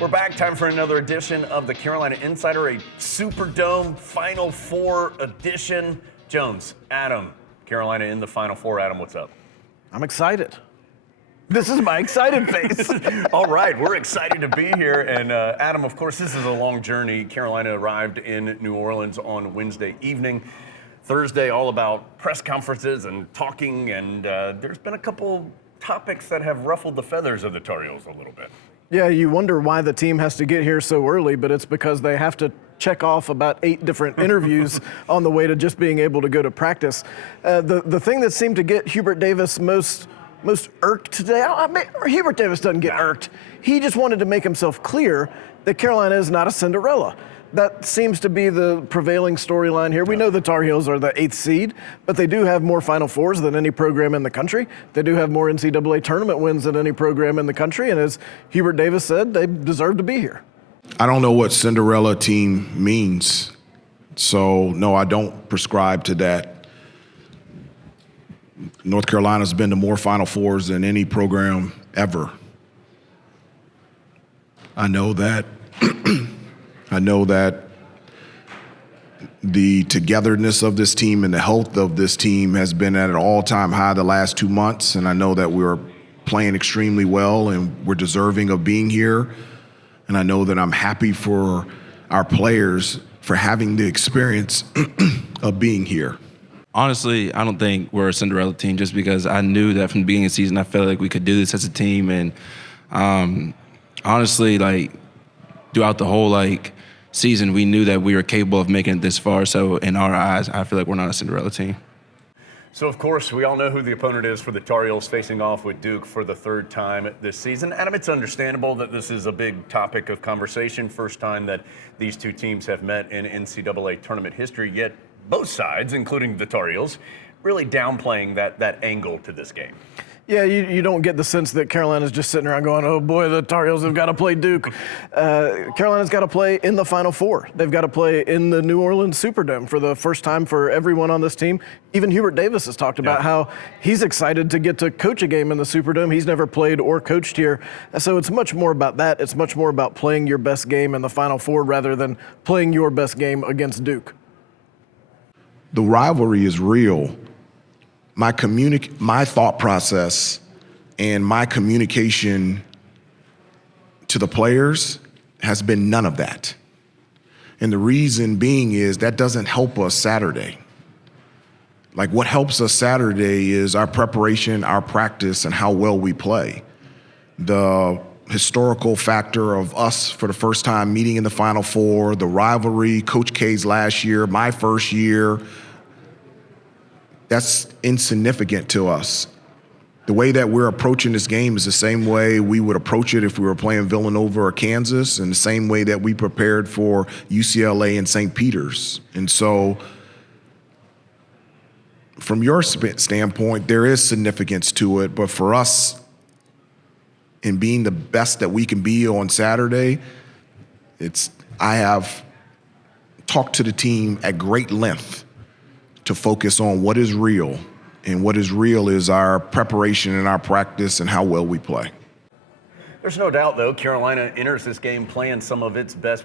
We're back. Time for another edition of the Carolina Insider, a Superdome Final Four edition. Jones, Adam, Carolina in the Final Four. Adam, what's up? I'm excited. This is my excited face. All right, we're excited to be here. And Adam, of course, this is a long journey. Carolina arrived in New Orleans on Wednesday evening. Thursday, all about press conferences and talking. And there's been a couple topics that have ruffled the feathers of the Tar Heels a little bit. Yeah, you wonder why the team has to get here so early, but it's because they have to check off about 8 different interviews on the way to just being able to go to practice. The thing that seemed to get Hubert Davis most irked today, Hubert Davis doesn't get irked. He just wanted to make himself clear that Carolina is not a Cinderella. That seems to be the prevailing storyline here. We know the Tar Heels are the 8th seed, but they do have more Final Fours than any program in the country. They do have more NCAA tournament wins than any program in the country, and as Hubert Davis said, they deserve to be here. I don't know what Cinderella team means, so no, I don't prescribe to that. North Carolina's been to more Final Fours than any program ever. I know that. I know that the togetherness of this team and the health of this team has been at an all-time high the last 2 months, and I know that we're playing extremely well and we're deserving of being here. And I know that I'm happy for our players for having the experience of being here. Honestly, I don't think we're a Cinderella team just because I knew that from the beginning of the season I felt like we could do this as a team. And honestly, throughout the whole season, we knew that we were capable of making it this far. So in our eyes, I feel like we're not a Cinderella team. So, of course, we all know who the opponent is for the Tar Heels facing off with Duke for the 3rd time this season. Adam, it's understandable that this is a big topic of conversation. First time that these two teams have met in NCAA tournament history, yet both sides, including the Tar Heels, really downplaying that angle to this game. Yeah, you don't get the sense that Carolina's just sitting around going, oh boy, the Tar Heels have got to play Duke. Carolina's got to play in the Final Four. They've got to play in the New Orleans Superdome for the first time for everyone on this team. Even Hubert Davis has talked about how he's excited to get to coach a game in the Superdome. He's never played or coached here. So it's much more about that. It's much more about playing your best game in the Final Four rather than playing your best game against Duke. The rivalry is real. My thought process and my communication to the players has been none of that. And the reason being is that doesn't help us Saturday. What helps us Saturday is our preparation, our practice, and how well we play. The historical factor of us for the first time meeting in the Final Four, the rivalry, Coach K's last year, my first year, that's insignificant to us. The way that we're approaching this game is the same way we would approach it if we were playing Villanova or Kansas, and the same way that we prepared for UCLA and St. Peter's. And so from your standpoint, there is significance to it, but for us, in being the best that we can be on Saturday, I have talked to the team at great length to focus on what is real, and what is real is our preparation and our practice and how well we play. There's no doubt, though, Carolina enters this game playing some of its best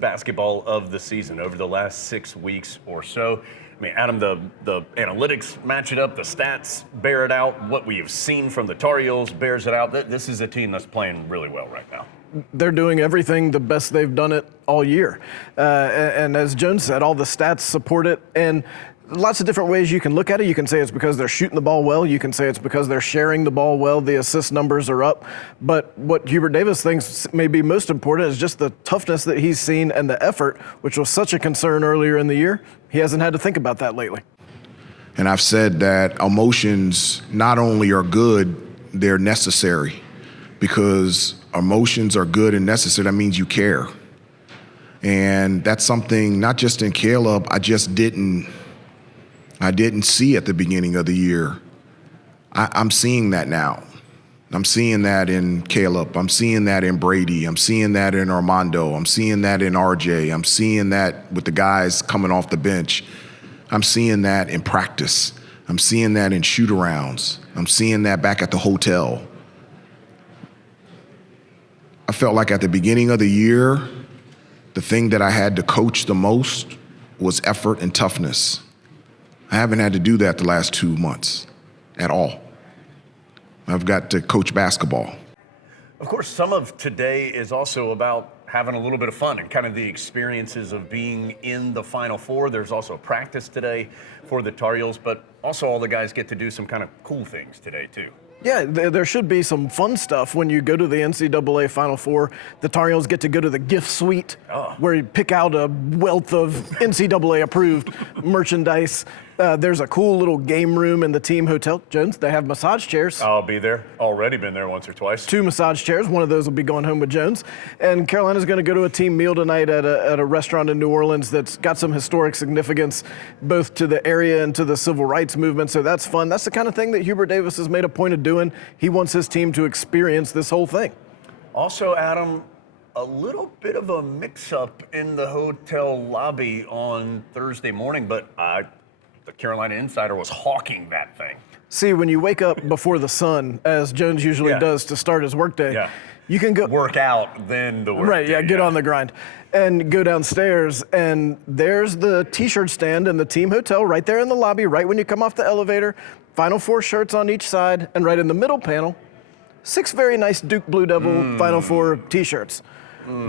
basketball of the season over the last 6 weeks or so. I mean, Adam, the analytics match it up, the stats bear it out. What we have seen from the Tar Heels bears it out. This is a team that's playing really well right now. They're doing everything the best they've done it all year. And as Jones said, all the stats support it. And lots of different ways you can look at it. You can say it's because they're shooting the ball well. You can say it's because they're sharing the ball well. The assist numbers are up. But what Hubert Davis thinks may be most important is just the toughness that he's seen and the effort, which was such a concern earlier in the year. He hasn't had to think about that lately. And I've said that emotions not only are good, they're necessary, because emotions are good and necessary. That means you care. And that's something not just in Caleb, I didn't see at the beginning of the year. I'm seeing that now. I'm seeing that in Caleb. I'm seeing that in Brady. I'm seeing that in Armando. I'm seeing that in RJ. I'm seeing that with the guys coming off the bench. I'm seeing that in practice. I'm seeing that in shoot-arounds. I'm seeing that back at the hotel. I felt like at the beginning of the year, the thing that I had to coach the most was effort and toughness. I haven't had to do that the last 2 months at all. I've got to coach basketball. Of course, some of today is also about having a little bit of fun and kind of the experiences of being in the Final Four. There's also practice today for the Tar Heels, but also all the guys get to do some kind of cool things today, too. Yeah, there should be some fun stuff when you go to the NCAA Final Four. The Tar Heels get to go to the gift suite where you pick out a wealth of NCAA-approved merchandise. There's a cool little game room in the team hotel. Jones, they have massage chairs. I'll be there. Already been there once or twice. 2 massage chairs. One of those will be going home with Jones. And Carolina's going to go to a team meal tonight at a restaurant in New Orleans that's got some historic significance both to the area and to the civil rights movement. So that's fun. That's the kind of thing that Hubert Davis has made a point of doing. He wants his team to experience this whole thing. Also, Adam, a little bit of a mix-up in the hotel lobby on Thursday morning, but the Carolina Insider was hawking that thing. See, when you wake up before the sun, as Jones usually does to start his workday, you can go work out, then the work. Right, get on the grind. And go downstairs, and there's the T-shirt stand in the team hotel right there in the lobby, right when you come off the elevator. Final Four shirts on each side, and right in the middle panel, 6 very nice Duke Blue Devil Final Four T-shirts.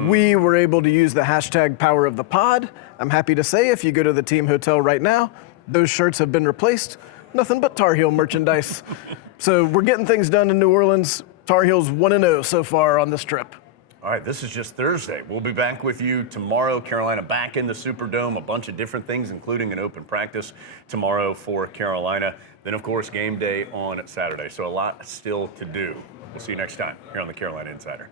We were able to use the hashtag Power of the Pod. I'm happy to say if you go to the team hotel right now, those shirts have been replaced. Nothing but Tar Heel merchandise. So we're getting things done in New Orleans. Tar Heels 1-0 so far on this trip. All right, this is just Thursday. We'll be back with you tomorrow. Carolina back in the Superdome, a bunch of different things, including an open practice tomorrow for Carolina. Then, of course, game day on Saturday. So a lot still to do. We'll see you next time here on the Carolina Insider.